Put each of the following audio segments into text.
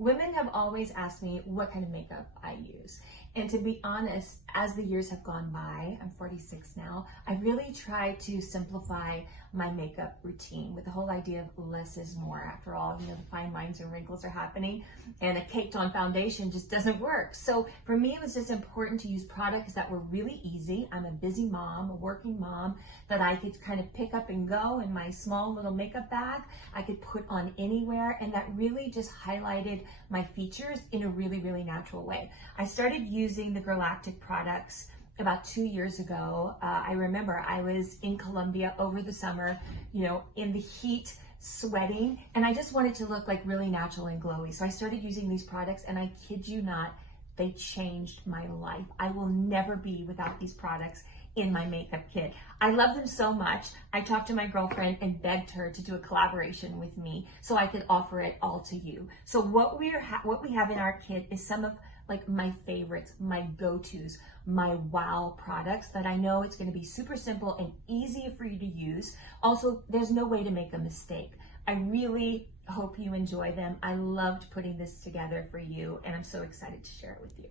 Women have always asked me what kind of makeup I use. And to be honest, as the years have gone by, I'm 46 now, I really try to simplify my makeup routine with the whole idea of less is more. After all, you know, the fine lines and wrinkles are happening and a caked on foundation just doesn't work. So for me, it was just important to use products that were really easy. I'm a busy mom, a working mom, that I could kind of pick up and go in my small little makeup bag. I could put on anywhere, and that really just highlighted my features in a really, really natural way. I started using the Girlactik products about 2 years ago. I remember I was in Colombia over the summer, you know, in the heat, sweating, and I just wanted to look like really natural and glowy. So I started using these products, and I kid you not, they changed my life. I will never be without these products in my makeup kit. I love them so much. I talked to my girlfriend and begged her to do a collaboration with me so I could offer it all to you. So what we have in our kit is some of like my favorites, my go-tos, my wow products that I know it's going to be super simple and easy for you to use. Also, there's no way to make a mistake. I really hope you enjoy them. I loved putting this together for you, and I'm so excited to share it with you.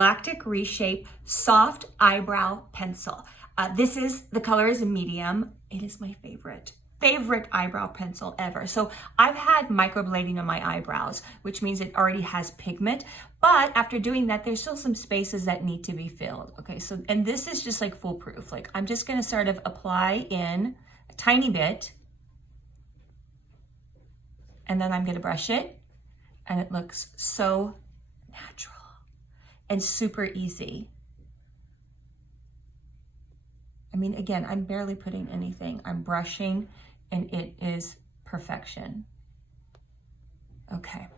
Galactic Reshape Soft Eyebrow Pencil. The color is a medium. It is my favorite eyebrow pencil ever. So I've had microblading on my eyebrows, which means it already has pigment, but after doing that, there's still some spaces that need to be filled. Okay, so, and this is just like foolproof. Like I'm just gonna sort of apply in a tiny bit, and then I'm gonna brush it, and it looks so natural and super easy. I mean, again, I'm barely putting anything. I'm brushing, and it is perfection. Okay.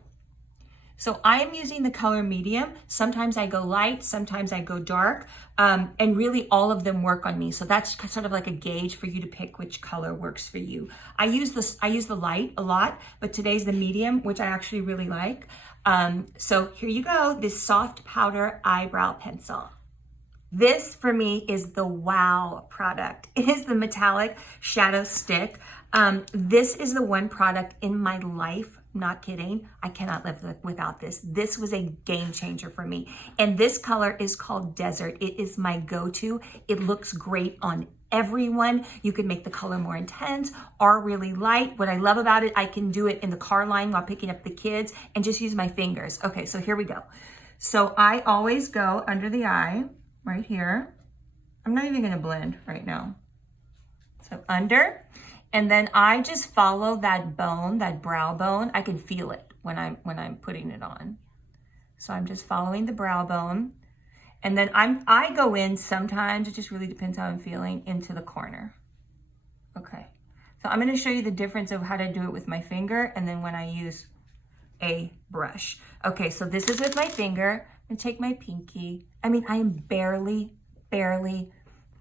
So I am using the color medium. Sometimes I go light, sometimes I go dark, and really all of them work on me. So that's sort of like a gauge for you to pick which color works for you. I use the light a lot, but today's the medium, which I actually really like. So here you go, this soft powder eyebrow pencil. This for me is the wow product. It is the metallic shadow stick. This is the one product in my life, not kidding, I cannot live without this. This was a game changer for me. And this color is called Desert. It is my go-to. It looks great on everyone. You can make the color more intense or really light. What I love about it, I can do it in the car line while picking up the kids and just use my fingers. Okay, so here we go. So I always go under the eye, right here. I'm not even gonna blend right now. So under, and then I just follow that bone, that brow bone. I can feel it when I'm putting it on. So I'm just following the brow bone. And then I go in sometimes, it just really depends how I'm feeling, into the corner. Okay, so I'm gonna show you the difference of how to do it with my finger and then when I use a brush. Okay, so this is with my finger. I'm gonna take my pinky. I mean, I am barely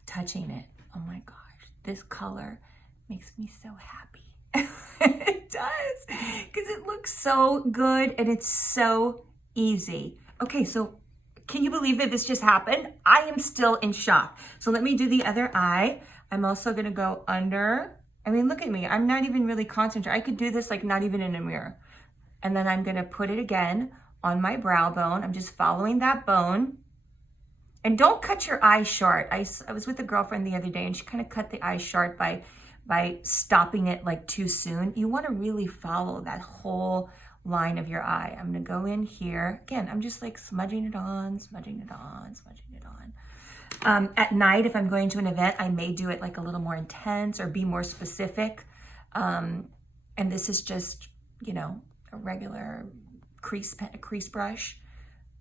touching it. Oh my gosh, this color makes me so happy. It does, because it looks so good and it's so easy. Okay, so can you believe that this just happened? I am still in shock. So let me do the other eye. I'm also gonna go under. I mean, look at me. I'm not even really concentrating. I could do this like not even in a mirror. And then I'm gonna put it again on my brow bone. I'm just following that bone. And don't cut your eye short. I was with a girlfriend the other day and she kind of cut the eye short by stopping it like too soon. You wanna really follow that whole line of your eye. I'm gonna go in here. Again, I'm just like smudging it on, smudging it on, smudging it on. At night, if I'm going to an event, I may do it like a little more intense or be more specific. And this is just, you know, a regular crease brush.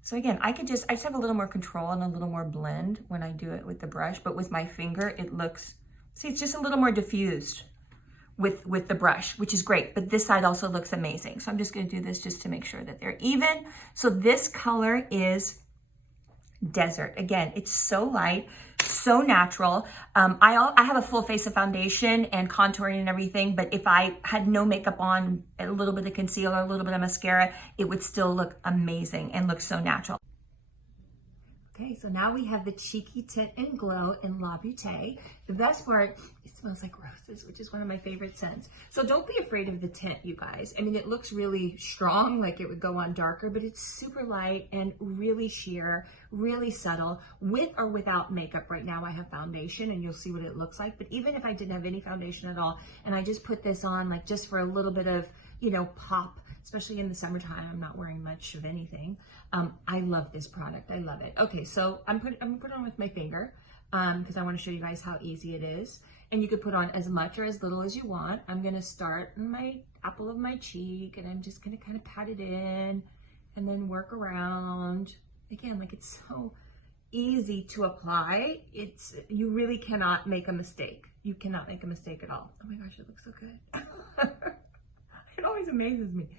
So again, I just have a little more control and a little more blend when I do it with the brush, but with my finger, it looks, see, it's just a little more diffused with the brush, which is great, but this side also looks amazing. So I'm just gonna do this just to make sure that they're even. So this color is Desert. Again, it's so light, so natural. I have a full face of foundation and contouring and everything, but if I had no makeup on, a little bit of concealer, a little bit of mascara, it would still look amazing and look so natural. Okay, so now we have the Cheeky Tint and Glow in La Beauté. The best part, it smells like roses, which is one of my favorite scents. So don't be afraid of the tint, you guys. I mean, it looks really strong, like it would go on darker, but it's super light and really sheer, really subtle, with or without makeup. Right now I have foundation and you'll see what it looks like. But even if I didn't have any foundation at all, and I just put this on like just for a little bit of, you know, pop, especially in the summertime, I'm not wearing much of anything. I love this product. I love it. Okay, so I'm gonna put it on with my finger because I want to show you guys how easy it is. And you could put on as much or as little as you want. I'm gonna start in my apple of my cheek, and I'm just gonna kind of pat it in and then work around. Again, like it's so easy to apply. You really cannot make a mistake. You cannot make a mistake at all. Oh my gosh, it looks so good. It always amazes me.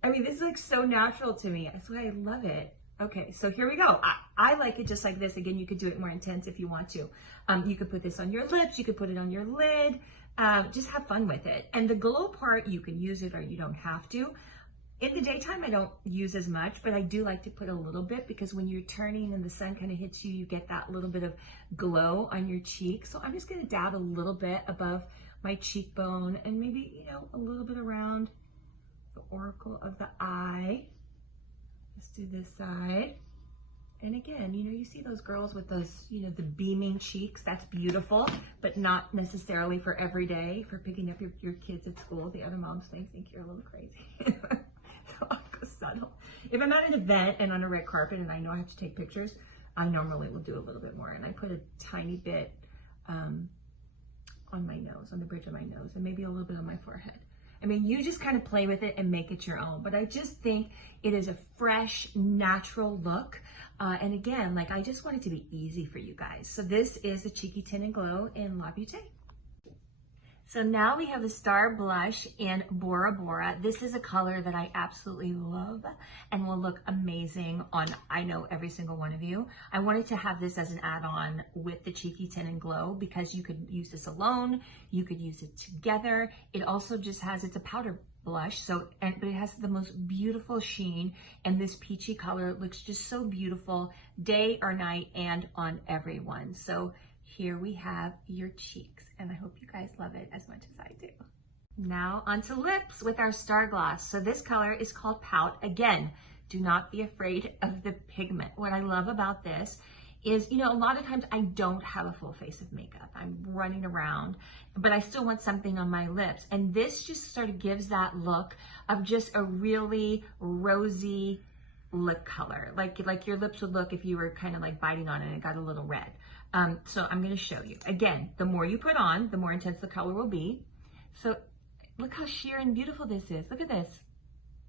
I mean, this is like so natural to me. That's why I love it. Okay, so here we go. I like it just like this. Again, you could do it more intense if you want to. You could put this on your lips. You could put it on your lid. Just have fun with it. And the glow part, you can use it or you don't have to. In the daytime, I don't use as much, but I do like to put a little bit because when you're turning and the sun kind of hits you, you get that little bit of glow on your cheek. So I'm just going to dab a little bit above my cheekbone and maybe, you know, a little bit around the auricle of the eye. Let's do this side. And again, you know, you see those girls with those, you know, the beaming cheeks. That's beautiful, but not necessarily for every day, for picking up your kids at school. The other moms think you're a little crazy. So I'll go subtle. If I'm at an event and on a red carpet and I know I have to take pictures, I normally will do a little bit more. And I put a tiny bit on my nose, on the bridge of my nose, and maybe a little bit on my forehead. I mean, you just kind of play with it and make it your own, but I just think it is a fresh, natural look. And again, like I just want it to be easy for you guys. So this is the Cheeky Tint and Glow in La Beauté. So now we have the Star Blush in Bora Bora. This is a color that I absolutely love and will look amazing on, I know, every single one of you. I wanted to have this as an add-on with the Cheeky Tint and Glow because you could use this alone, you could use it together. It also just has, it's a powder blush, but it has the most beautiful sheen, and this peachy color looks just so beautiful day or night and on everyone. So here we have your cheeks, and I hope you guys love it as much as I do. Now onto lips with our Star Gloss. So this color is called Pout. Again, do not be afraid of the pigment. What I love about this is, you know, a lot of times I don't have a full face of makeup. I'm running around, but I still want something on my lips. And this just sort of gives that look of just a really rosy lip color. Like your lips would look if you were kind of like biting on it and it got a little red. So I'm going to show you. Again, the more you put on, the more intense the color will be. So look how sheer and beautiful this is. Look at this.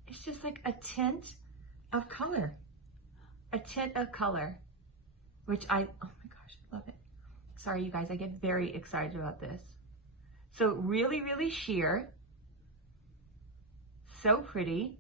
It's just like a tint of color. A tint of color, which oh my gosh, I love it. Sorry, you guys, I get very excited about this. So really, really sheer. So pretty.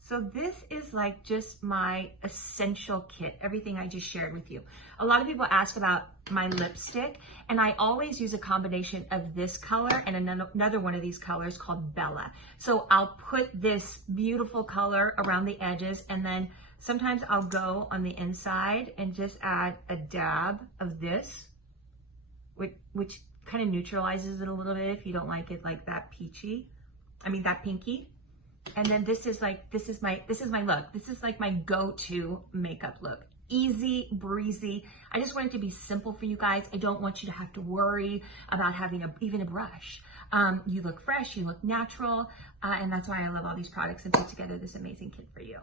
So this is like just my essential kit, everything I just shared with you. A lot of people ask about my lipstick, and I always use a combination of this color and another one of these colors called Bella. So I'll put this beautiful color around the edges, and then sometimes I'll go on the inside and just add a dab of this, which kind of neutralizes it a little bit if you don't like it like that that pinky. And then this is my look. This is like my go-to makeup look. Easy breezy. I just want it to be simple for you guys. I don't want you to have to worry about having even a brush. You look fresh, you look natural, and that's why I love all these products and put together this amazing kit for you.